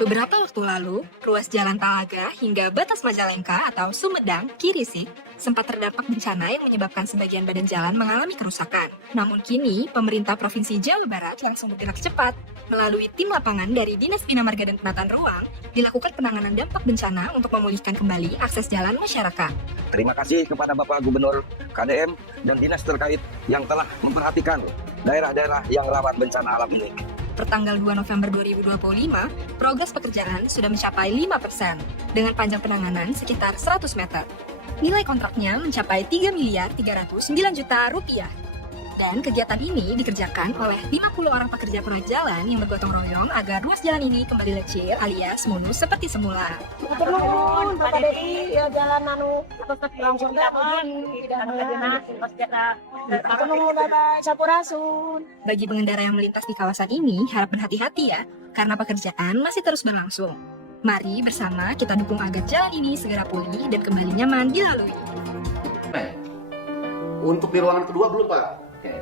Beberapa waktu lalu, ruas Jalan Talaga hingga batas Majalengka atau Sumedang, Kirisik, sempat terdampak bencana yang menyebabkan sebagian badan jalan mengalami kerusakan. Namun kini, pemerintah Provinsi Jawa Barat langsung bergerak cepat. Melalui tim lapangan dari Dinas Bina Marga dan Penataan Ruang, dilakukan penanganan dampak bencana untuk memulihkan kembali akses jalan masyarakat. Terima kasih kepada Bapak Gubernur, KDM, dan dinas terkait yang telah memperhatikan daerah-daerah yang rawan bencana alam ini. Pertanggal 2 November 2025, progres pekerjaan sudah mencapai 5%, dengan panjang penanganan sekitar 100 meter. Nilai kontraknya mencapai 3 miliar 309 juta rupiah. Dan kegiatan ini dikerjakan oleh 50 orang pekerja proyek jalan yang bergotong royong agar ruas jalan ini kembali lecir alias mulus seperti semula. Turun, Bapak Dedi, ya jalan langsung dapat, tidak ada Sampurasun. Bagi pengendara yang melintas di kawasan ini, harap berhati-hati ya, karena pekerjaan masih terus berlangsung. Mari bersama kita dukung agar jalan ini segera pulih dan kembali nyaman dilalui. Untuk di ruangan kedua belum, Pak. Oke.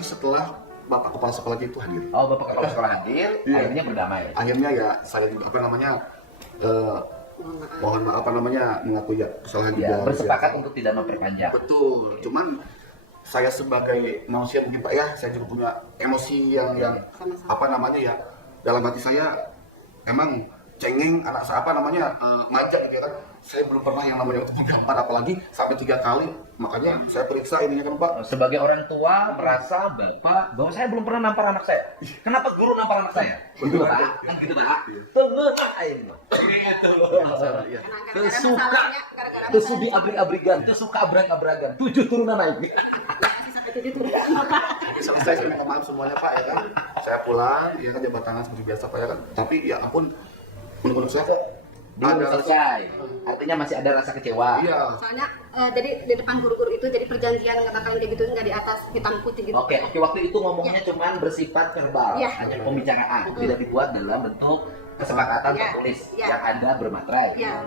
Setelah Bapak Kepala Sekolah itu hadir. Oh, Bapak Kepala Sekolah hadir, Iya. akhirnya berdamai. Akhirnya ya saya juga mohon maaf mengakui ya kesalahan Ya, juga. bersepakat untuk tidak memperpanjang. Betul. Cuman saya sebagai manusia mungkin Pak ya, saya juga punya emosi yang dalam hati saya emang cengeng anak saya manja gitu ya kan. Saya belum pernah yang namanya untuk menggambar apalagi sampai 3 kali. Makanya saya periksa ininya kan Pak. Sebagai orang tua merasa Bapak bahwa saya belum pernah nampar anak saya. Kenapa guru nampar anak saya? Betul, Pak. Kan gitu, Pak. Tengah ini loh. Gitu loh. Tesubi abrik-abrigan, tesuka abrak-abragan. 7 turunan naik. Selesai saya minta maaf semuanya Pak ya kan. Saya pulang, ya kan jabat tangan seperti biasa Pak ya kan. Tapi ya ampun, menurut saya kok Belum selesai. Artinya masih ada rasa kecewa. Iya. Soalnya jadi di depan guru-guru itu jadi perjanjian ngatakan kayak gitu nggak di atas hitam putih gitu. Oke, waktu itu ngomongnya cuman bersifat verbal, Ya. hanya pembicaraan, tidak dibuat dalam bentuk kesepakatan Ya. tertulis Ya. yang ada bermaterai. Ya.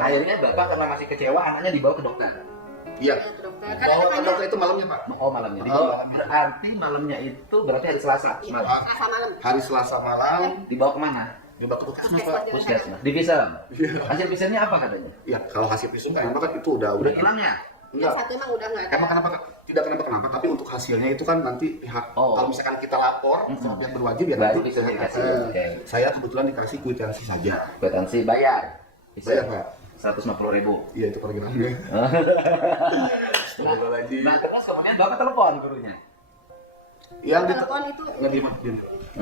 Akhirnya Bapak karena masih kecewa, anaknya dibawa ke dokter. Iya. Dokter. Bahwa Karena dokter itu malamnya Pak. Oh, malamnya. Berarti malamnya itu berarti hari Selasa. Malam. Selasa malam. Hari Selasa malam Dibawa kemana? dibawa ke puskesmas Pak. Puskesmas. Di visum. Iya. Hasil visumnya apa katanya? Ya kalau hasil visum kan emang kan itu udah Udah hilangnya. Yang enggak. satu emang udah nggak ada. Emang tidak kenapa, tapi untuk hasilnya itu kan nanti pihak kalau misalkan kita lapor sama pihak berwajib ya Baru nanti visumnya dikasih. Oke. saya kebetulan dikasih kwitansi saja. Kwitansi bayar. Bayar Pak. 150.000. Iya itu pergerakannya. Nah, terus kemudian Bapak telepon gurunya. Yang Telepon itu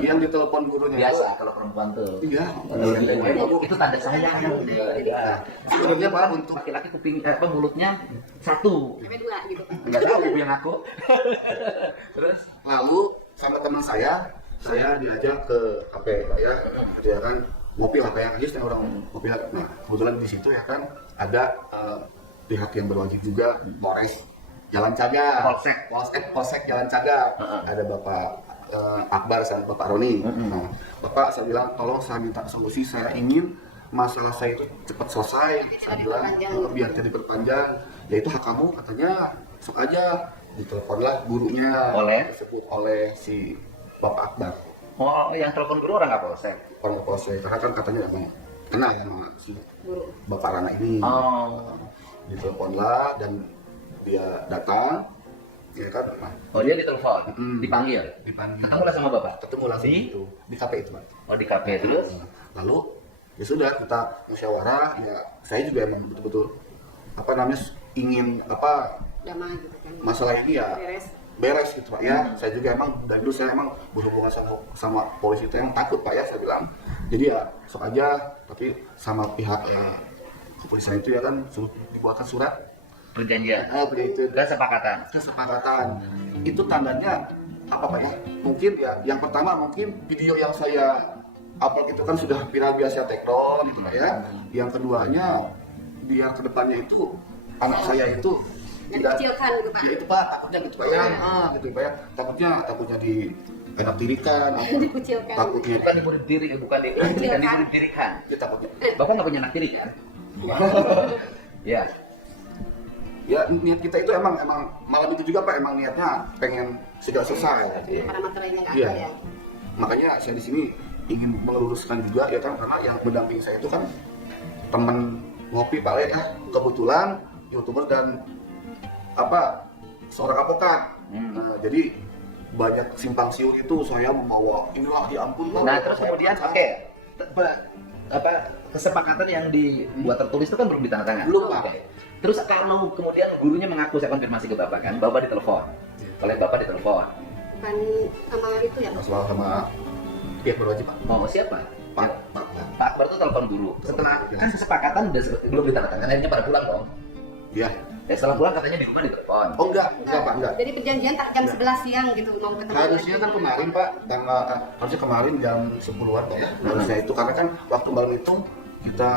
yang ditelepon gurunya Biasa kalau perempuan tuh. Iya. Itu tanda sayang. Ya. Sebenarnya Pak untuk Laki-laki mulutnya satu. sampai 2 gitu. Enggak tahu yang aku. Terus lalu sama teman saya diajak ke kafe Pak ya. Dia kan ngopi lah kayak aja orang ngopi lah. Nah, kebetulan di situ ya kan ada pihak yang berwajib juga, Polres Jalan Caga, Polsek Jalan Caga. Ada Bapak Akbar sama Bapak Roni. Nah, Bapak saya bilang tolong saya minta solusi, saya ingin masalah saya itu cepat selesai. Saya bilang biar tidak diperpanjang. Ya itu hak kamu katanya, sok aja. Diteleponlah gurunya disebut oleh si Bapak Akbar. oh, yang telepon guru orang nggak polsek. Orang Polsek karena kan katanya emang kenal ya sama si Bapak Rana ini. Oh. Diteleponlah dan dia datang, ya kan? Nah, Oh, dia ditelepon, dipanggil. Ketemu lah sama Bapak. ketemu langsung itu di kafe itu, Pak. Oh, di kafe terus. Lalu ya sudah kita musyawarah. Ya saya juga emang betul-betul ingin Damai gitu kan. masalah ini ya beres gitu Pak ya. Saya juga emang dari dulu saya emang berhubungan sama polisi itu emang takut Pak ya, saya bilang. Jadi ya sok aja, tapi sama pihak kepolisian itu ya kan dibuatkan surat Perjanjian. itu Kesepakatan. itu tandanya apa Pak ya? Mungkin ya yang pertama mungkin video yang saya upload itu kan sudah viral biasa takedown gitu Pak ya. Yang keduanya biar kedepannya itu anak saya itu Dikucilkan gitu Pak. ya itu Pak takutnya gitu Pak ya. Gitu Pak ya. Takutnya di enak dirikan, Dikucilkan. takutnya Bukan dibunuh diri, bukan dibunuh dirikan. dia takutnya Bapak nggak punya anak tiri kan? Ya. Ya niat kita itu emang malam itu juga Pak emang niatnya pengen segera selesai. Karena materinya nggak Iya. ada ya. Makanya saya di sini ingin meluruskan juga ya kan, karena yang mendampingi saya itu kan teman ngopi Pak ya, kebetulan YouTuber dan seorang avokat. Nah, jadi banyak simpang siur itu saya membawa inilah ya ampun Pak. Nah, terus kemudian kesepakatan yang dibuat tertulis itu kan belum ditandatangani. Belum, Pak. Oke. Terus kalau kemudian gurunya mengaku, saya konfirmasi ke Bapak kan, Bapak ditelepon. Oleh Bapak ditelepon. Bukan sama itu ya. Soal sama pihak berwajib Pak. Oh, siapa? Pak. Pak Akbar itu telepon guru. Setelah kan kesepakatan belum ditandatangani, akhirnya pada pulang dong. Iya. Setelah pulang katanya di rumah ditelepon. Oh enggak Pak, enggak. Jadi perjanjian tak jam 11 siang gitu mau ketemu. Harusnya kan kemarin Pak, harusnya kemarin jam 10-an Pak ya. Harusnya itu karena kan waktu malam itu kita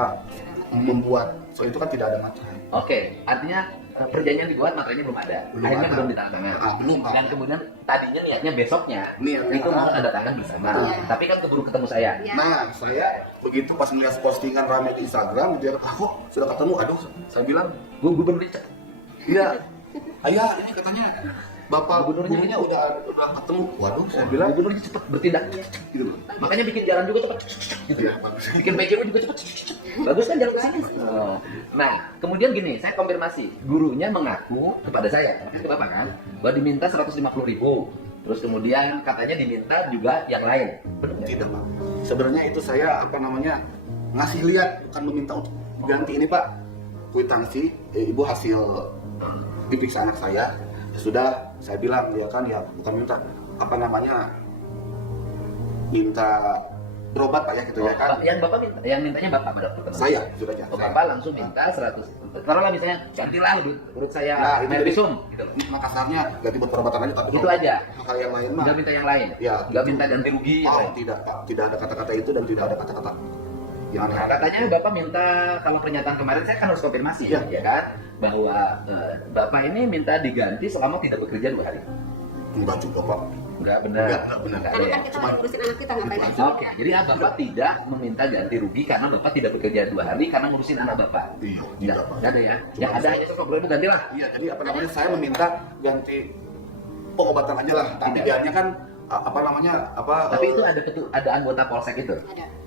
membuat soal itu kan tidak ada materai. Oke, artinya perjanjian dibuat, materinya belum ada. Akhirnya belum ditandatangani. Belum Pak. Dan kemudian tadinya niatnya besoknya Niatnya. itu mau tanda tangan bersama. Iya. Tapi kan keburu ketemu saya. Iya. Nah, saya begitu pas melihat postingan ramai di Instagram, dia kata, kok sudah ketemu? Aduh, saya bilang, Gubernur Richard. iya. Ayah, ini katanya Bapak Gubernurnya gubernurnya udah ketemu. Waduh, saya bilang, Gubernur cepat bertindak. gitu. Makanya bikin jalan juga cepat. Gitu. Iya, bagus. Bikin PJU juga cepat. Bagus kan jalan ke sini. Oh. Nah, kemudian gini, saya konfirmasi. Gurunya mengaku kepada saya, ke Bapak kan, bahwa diminta 150.000. Terus kemudian katanya diminta juga yang lain. Benar nggak? Tidak Pak. Sebenarnya itu saya ngasih lihat, bukan meminta untuk ganti ini Pak. Kwitansi, ibu hasil diperiksa anak saya. Sudah saya bilang dia kan ya bukan minta minta berobat Pak ya gitu ya kan. Yang Bapak minta, yang mintanya Bapak pada pertemuan. Saya sudah aja. Oh, Bapak langsung minta 100. Taruhlah misalnya gantilah urut saya Nah, itu air jadi- visum gitu loh. Makasarnya ganti buat perobatan aja tapi Itu kalau aja. hal yang lain mah Nggak minta yang lain. Ya, Nggak gitu. minta ganti rugi. Oh, gitu. tidak Pak, tidak ada kata-kata itu dan tidak ada kata-kata yang aneh. Nah, katanya Bapak minta, kalau pernyataan kemarin saya kan harus konfirmasi Iya. ya kan, bahwa Bapak ini minta diganti selama tidak bekerja 2 hari. Enggak juga Pak. Enggak benar. Enggak benar. Nggak ada Karena ya? kan kita lagi ngurusin anak kita ngapain aja. Oke, jadi Bapak tidak meminta ganti rugi karena Bapak tidak bekerja 2 hari karena ngurusin anak Bapak. Iya, Nggak, tidak Pak. nggak ada ya. Yang ada hanya 150.000 ganti lah. Iya, jadi saya meminta ganti pengobatan aja lah. Tapi biarnya kan Tapi itu ada anggota polsek itu,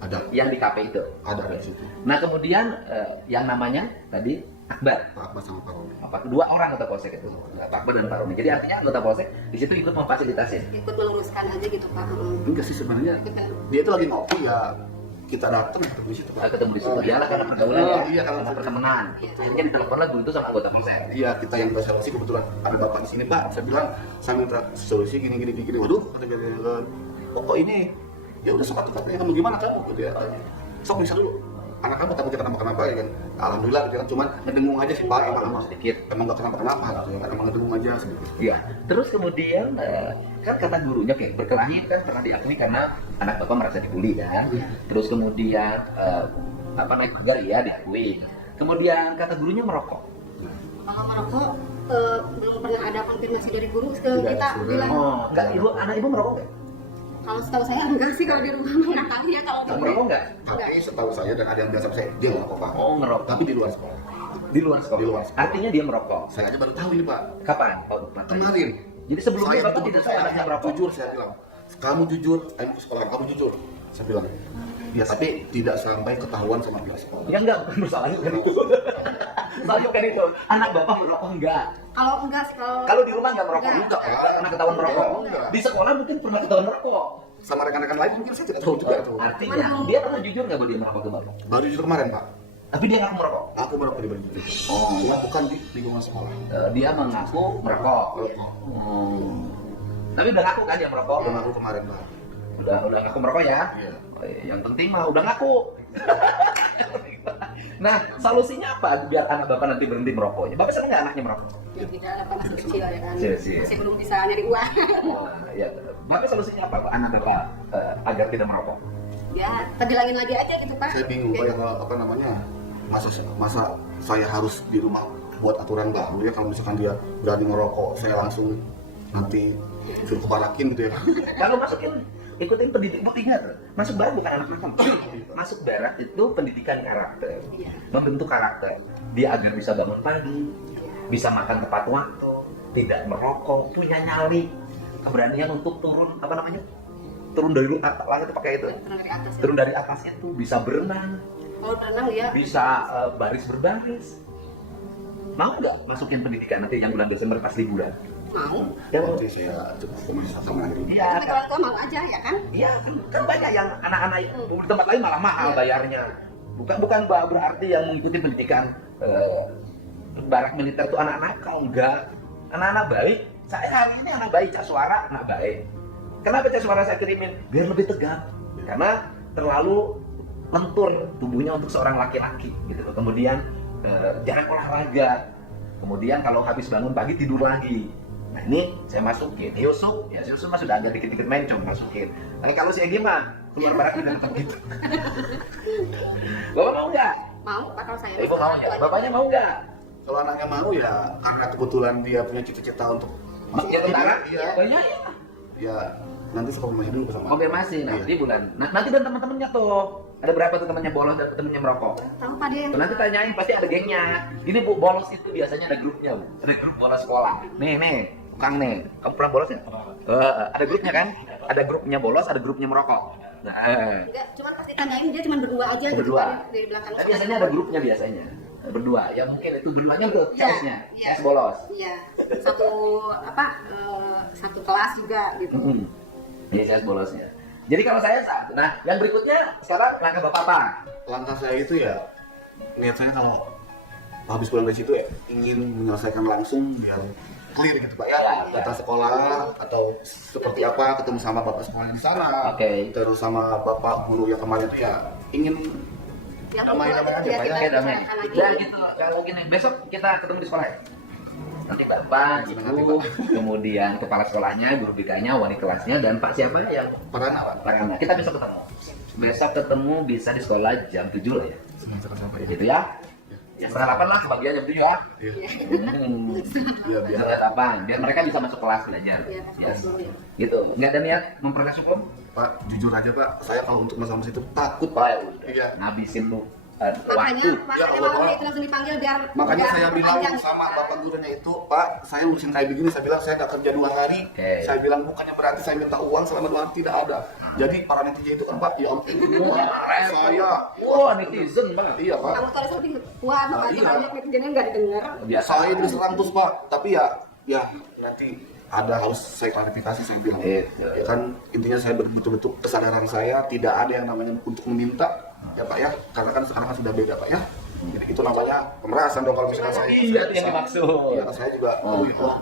Ada. yang di KP itu. ada di situ. Nah kemudian yang namanya tadi Akbar. Pak Mas sama Pak Roni. Dua orang anggota polsek itu, Pak Akbar dan Pak Roni. Jadi artinya anggota polsek di situ ikut memfasilitasi. Ikut meluruskan aja gitu Pak. Enggak sih sebenarnya. Dia itu lagi ngopi ya kita datang ketemu di situ Pak. Ketemu di situ ya lah karena pergaulan ya, Iya, karena pertemanan. Akhirnya ditelepon lah dulu itu sama anggota polsek. Iya, kita yang bersolusi kebetulan ada bapak di sini Pak. Saya bilang saya minta solusi gini. Waduh, kata dia pokok ini ya udah sok katanya kamu gimana kamu gitu ya. Sok bisa dulu. Anak kamu takut kenapa ya kan. Alhamdulillah gitu kan, cuman ngedengung aja sih Pak, emang Sedikit. emang gak kenapa-kenapa gitu ya. Emang ngedengung aja sedikit. Iya. Terus kemudian kan kata gurunya kayak berkelahi kan pernah diakui karena anak bapak merasa dibully kan. Terus kemudian naik pagar ya diakui. Kemudian kata gurunya merokok. Kalau merokok belum pernah ada konfirmasi dari guru ke Tidak, kita sudah. bilang. Oh, enggak anak ibu merokok enggak? Kalau setahu saya enggak sih kalau di rumah nggak tahu ya kalau di Merokok enggak? Tapi setahu saya dan ada yang bilang sama saya, dia ngerokok Pak. Oh, merokok. Tapi di luar sekolah. Di luar sekolah. Di luar sekolah. Artinya dia merokok. Saya aja baru tahu ini Pak. Kapan? Oh, Pak. Kemarin. Jadi sebelumnya Saya bapak tidak tahu anaknya merokok. Jujur saya bilang, kamu jujur, ayo ke sekolah, kamu jujur. Saya bilang, ya tapi tidak sampai ketahuan sama pihak sekolah. Ya enggak, bukan masalahnya kan itu. Soalnya bukan itu. Anak bapak merokok enggak. kalau enggak Kalau di rumah enggak merokok Enggak. juga, pernah ketahuan merokok. Enggak. Di sekolah mungkin pernah ketahuan merokok. Sama rekan-rekan lain mungkin saya tidak tahu juga. Artinya dia pernah jujur nggak bahwa dia merokok ke bapak? Baru jujur kemarin Pak, Tapi dia ngaku merokok. aku merokok di baru jujur. Oh. Cuma bukan di lingkungan sekolah. Dia mengaku merokok. Tapi udah ngaku kan dia merokok? Udah aku kemarin Pak. Udah ngaku merokok ya? Iya. Yang penting mah udah ngaku. Nah, solusinya apa biar anak bapak nanti berhenti merokoknya? Bapak seneng nggak anaknya merokok? ya tidak apa masih kecil ya kan Kecil. masih belum bisa nyari uang. Oh, ya. Bapak solusinya apa Pak? Anak bapak agar tidak merokok? Ya terjalangin lagi aja gitu Pak. Saya bingung Pak, yang masa saya harus di rumah buat aturan baru ya, kalau misalkan dia berani merokok, saya langsung nanti suruh kebarakin gitu ya. Kalau masukin ikutin pendidikan, ingat masuk barat bukan anak merokok. Masuk barat itu pendidikan karakter, Iya. membentuk karakter. Dia agar bisa bangun pagi, bisa makan tepat waktu, tidak merokok, punya nyali, keberanian untuk turun turun dari langit itu pakai itu, Turun dari atas. turun dari atas itu, bisa berenang, Kalau berenang ya. bisa baris berbaris. Mau nggak masukin pendidikan nanti yang bulan Desember pas liburan? Mau. Ya, Nanti saya coba komunikasi sama ini. iya, Tapi orang tua mau aja ya kan? iya kan banyak yang anak-anak itu di tempat lain malah mahal bayarnya. Bukan berarti yang mengikuti pendidikan barak militer itu anak nakal, enggak. Anak-anak baik. Saya hari ini anak baik, Cak Suara anak baik. Kenapa Cak Suara saya kirimin? Biar lebih tegang. Karena terlalu lentur tubuhnya untuk seorang laki-laki gitu. Kemudian jarang olahraga. Kemudian kalau habis bangun pagi tidur lagi. Nah ini saya masukin Yusuf, ya Yusuf mah sudah agak dikit-dikit mencong masukin. Tapi kalau si Egi mah keluar barak udah tetap gitu. Bapak mau nggak? Mau, Pak, kalau saya. Ibu mau nggak? Bapaknya mau nggak? Kalau anaknya mau ya karena kebetulan dia punya cita-cita untuk Ya tentara? Iya. Banyak ya. Ya nanti konfirmasi dulu sama. Konfirmasi nanti bulan. Nanti dan teman-temannya tuh. Ada berapa tuh temannya bolos dan temannya merokok? Tahu Pak dia. Tuh, nanti tanyain pasti ada gengnya. Ini Bu, bolos itu biasanya ada grupnya, Bu. Ada grup bolos sekolah. Nih, Kang nih. Kamu pernah bolos ya? Ada grupnya kan? Ada grupnya bolos, ada grupnya merokok. Nah, Enggak, cuma pasti tanyain dia cuma berdua aja gitu Berdua. kan, dari belakang. tapi biasanya ada grupnya biasanya. Berdua. Ya mungkin itu berduanya tuh Iya, CS-nya. iya. CS bolos. Iya. Satu kelas juga gitu. Ini CS bolosnya. Jadi kalau saya satu. Nah, yang berikutnya sekarang langkah Bapak apa? Langkah saya itu ya niat saya kalau habis pulang dari situ ya ingin menyelesaikan langsung biar clear gitu Pak ya, data sekolah atau seperti apa, ketemu sama bapak sekolahnya di sana, Oke. terus sama bapak guru yang kemarin itu ya ingin Yang damai-damai aja ya, Pak ya. Oke, damai. bicarakan lagi. Ya gitu. Kalau gini, besok kita ketemu di sekolah ya. Nanti Bapak, Ibu, kemudian kepala sekolahnya, guru BK-nya, wali kelasnya, dan Pak siapa yang Para anak Pak. Rangana. Kita bisa ketemu. Besok ketemu bisa di sekolah jam 7 lah ya. Semester sampai ya. Gitu ya. Ya setengah 8 lah, kebagian jam 7 ya. Iya. Iya, biar apa? Biar mereka bisa masuk kelas belajar. Iya, Ya. betul, ya. Gitu. Nggak ada niat memperkeras hukum? Pak, jujur aja Pak, saya kalau untuk masalah itu takut Pak, Pak. ya udah. Iya. Ngabisin tuh Makanya, waktu. makanya Ya, malam Allah. itu langsung dipanggil biar Makanya biar saya bilang panjang, sama kan. bapak gurunya itu, Pak, saya urusin kayak begini, saya bilang saya nggak kerja 2 hari. Oke. Saya bilang bukannya berarti saya minta uang selama 2 hari, tidak ada. Jadi para netizen itu kan Pak, ya ampun, saya, Wah, netizen, Pak. iya Pak, Kamu tuh lebih kuat, makanya iya. banyak netizennya nggak didengar. Biasa. saya diserang terus Pak, tapi ya nanti ada harus saya klarifikasi saya bilang. Iya. Ya kan intinya saya betul-betul kesadaran saya tidak ada yang namanya untuk meminta ya Pak ya, karena kan sekarang kan sudah beda Pak ya. Jadi itu namanya pemerasan dong kalau misalnya saya. Iya, itu yang dimaksud. Ya, saya juga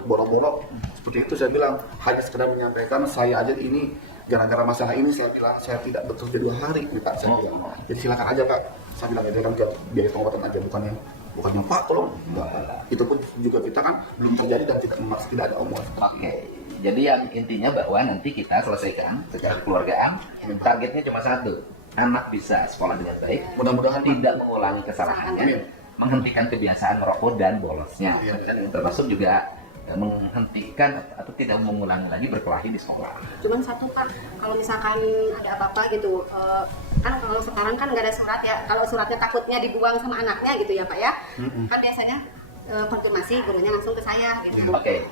boro-boro seperti itu saya bilang hanya sekedar menyampaikan saya aja ini gara-gara masalah ini saya bilang saya tidak bekerja 2 hari nih Pak saya bilang. Jadi silakan aja Pak. Saya bilang itu kan biaya pengobatan aja bukannya Pak tolong. Enggak. Itu pun juga kita kan belum terjadi dan tidak ada omongan. Oke. Jadi yang intinya bahwa nanti kita selesaikan secara kekeluargaan. Targetnya cuma satu. Anak bisa sekolah dengan baik. Mudah-mudahan Tidak mengulangi kesalahannya. Amin. Menghentikan kebiasaan merokok dan bolosnya. Iya. Dan termasuk juga menghentikan atau tidak mengulangi lagi berkelahi di sekolah. Cuman satu Pak, kalau misalkan ada apa-apa gitu, kan kalau sekarang kan nggak ada surat ya. Kalau suratnya takutnya dibuang sama anaknya gitu ya Pak ya. Kan biasanya konfirmasi gurunya langsung ke saya gitu. Oke.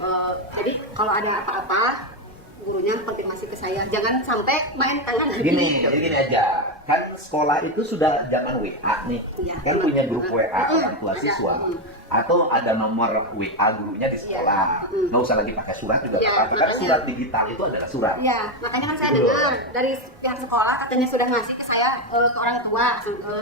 Jadi kalau ada apa-apa gurunya konfirmasi ke saya. Jangan sampai main tangan. Jadi gini aja. Kan sekolah itu sudah zaman WA nih. Iya. Kan punya grup WA orang tua Ada. siswa. Atau ada nomor WA gurunya di sekolah. Iya. Nggak usah lagi pakai surat juga Iya, apa-apa. Kan makanya. surat digital itu adalah surat. Iya, makanya kan saya Betul. dengar dari pihak sekolah katanya sudah ngasih ke saya ke orang tua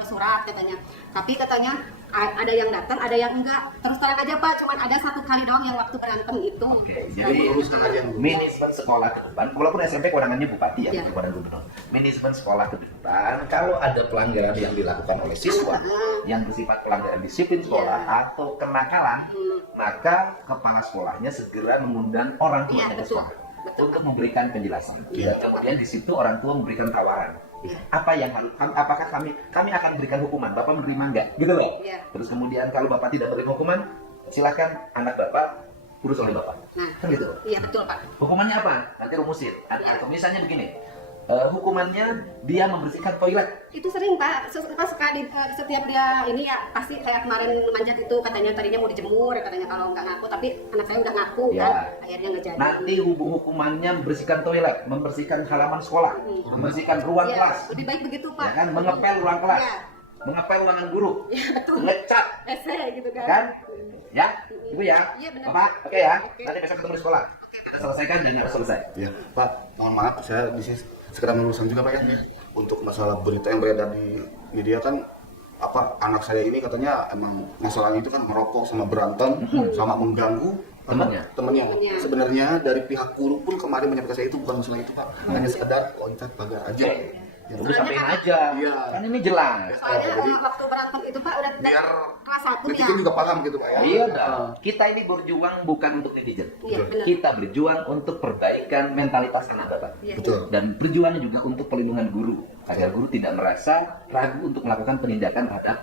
surat katanya. Tapi katanya ada yang datang, ada yang enggak. Terus terang aja Pak, cuman ada 1 kali doang yang waktu berantem itu. Oke, jadi Luruskan aja yang dulu. manajemen sekolah ke depan, walaupun SMP kewenangannya bupati ya, Iya. bukan kewenangan gubernur. Manajemen sekolah ke depan, kalau ada pelanggaran yang dilakukan oleh siswa, yang bersifat pelanggaran disiplin sekolah Iya. atau kenakalan, maka kepala sekolahnya segera mengundang orang tuanya Iya, ke betul. sekolah untuk memberikan penjelasan. Iya. Dan kemudian di situ orang tua memberikan tawaran. Iya. Apa yang apakah kami akan berikan hukuman? Bapak menerima enggak? Gitu loh. Iya. Terus kemudian kalau Bapak tidak menerima hukuman, silakan anak Bapak urus oleh Bapak. Nah, Kan gitu. iya betul Pak. Hukumannya apa? Nanti rumusin. Ada misalnya begini. hukumannya dia membersihkan toilet. Itu sering Pak, setiap dia ini ya pasti kayak kemarin manjat itu katanya tadinya mau dijemur katanya kalau nggak ngaku, tapi anak saya udah ngaku Ya. kan akhirnya nggak jadi. Nanti hukumannya membersihkan toilet, membersihkan halaman sekolah, membersihkan ruang Ya, kelas, lebih baik begitu Pak. ya kan, mengepel ruang kelas, Ya. mengepel ruangan guru, Ya betul. ngecat, Ese gitu kan. kan? Ya, itu ya. Iya, benar. Bapak, oke ya. Oke. Nanti besok ketemu di sekolah. Kita selesaikan dan harus selesai. Ya, Pak, mohon maaf, saya di sini sekedar meluruskan juga Pak ya, untuk masalah berita yang beredar di media kan, apa anak saya ini katanya emang masalahnya itu kan merokok sama berantem sama mengganggu Temannya. temannya. Temannya. Sebenarnya dari pihak guru pun kemarin menyampaikan saya itu bukan masalah itu Pak, hanya sekedar loncat pagar aja. Ya, Udah sampein aja. Iya. Kan ini jelas. Soalnya jadi- waktu berantem itu Pak udah biar kelas 1 ya. netizen juga paham gitu Pak ya. Iya dong. Kita ini berjuang bukan untuk netizen. Iya, benar. Kita berjuang untuk perbaikan mentalitas anak Bapak. Iya. Betul. Dan berjuangnya juga untuk pelindungan guru agar guru tidak merasa ragu untuk melakukan penindakan terhadap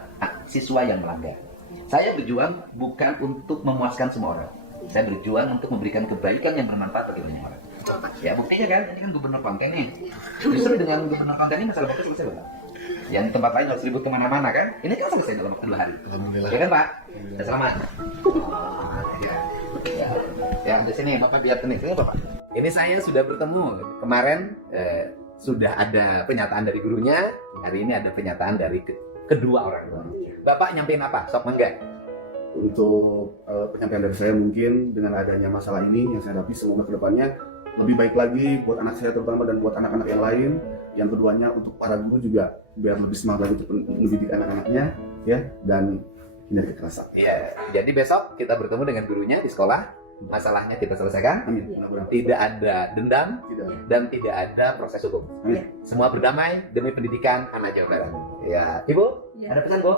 siswa yang melanggar. Saya berjuang bukan untuk memuaskan semua orang. Saya berjuang untuk memberikan kebaikan yang bermanfaat bagi banyak orang. Betul, Pak. Ya buktinya kan, ini kan gubernur Klangkeng nih. Justru dengan gubernur Klangkeng ini masalah mereka selesai Bapak. Yang tempat lain harus ribut kemana-mana kan, ini kan selesai dalam waktu 2 hari. Alhamdulillah. Ya kan Pak? Ya selamat. Ya di sini Bapak lihat nih, sini Bapak. Ini saya sudah bertemu kemarin, sudah ada pernyataan dari gurunya. Hari ini ada pernyataan dari kedua orang tua. Bapak nyampein apa? Sok mangga. Untuk penyampaian dari saya mungkin dengan adanya masalah ini yang saya hadapi, semoga kedepannya lebih baik lagi buat anak saya terutama dan buat anak-anak yang lain. Yang keduanya untuk para guru juga biar lebih semangat lagi untuk mendidik anak-anaknya ya, dan hindari kekerasan. Iya. Jadi besok kita bertemu dengan gurunya di sekolah. Masalahnya kita selesaikan. Amin. Mudah-mudahan. Tidak ada dendam Tidak. dan tidak ada proses hukum. Amin. Semua berdamai demi pendidikan anak Jawa Barat. Ya, Ibu, Iya. ada pesan Bu?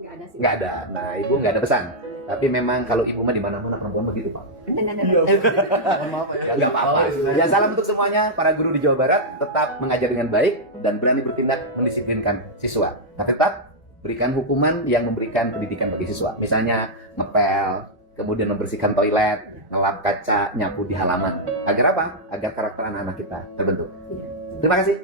Nggak ada sih. Nggak ada. Nah, Ibu nggak ada pesan. Tapi memang kalau Ibu mah di mana-mana perempuan begitu Pak. Nggak apa-apa. Ya salam untuk semuanya para guru di Jawa Barat, tetap mengajar dengan baik dan berani bertindak mendisiplinkan siswa. Nah, tetap berikan hukuman yang memberikan pendidikan bagi siswa. Misalnya ngepel, kemudian membersihkan toilet, ngelap kaca, nyapu di halaman. Agar apa? Agar karakter anak-anak kita terbentuk. Terima kasih.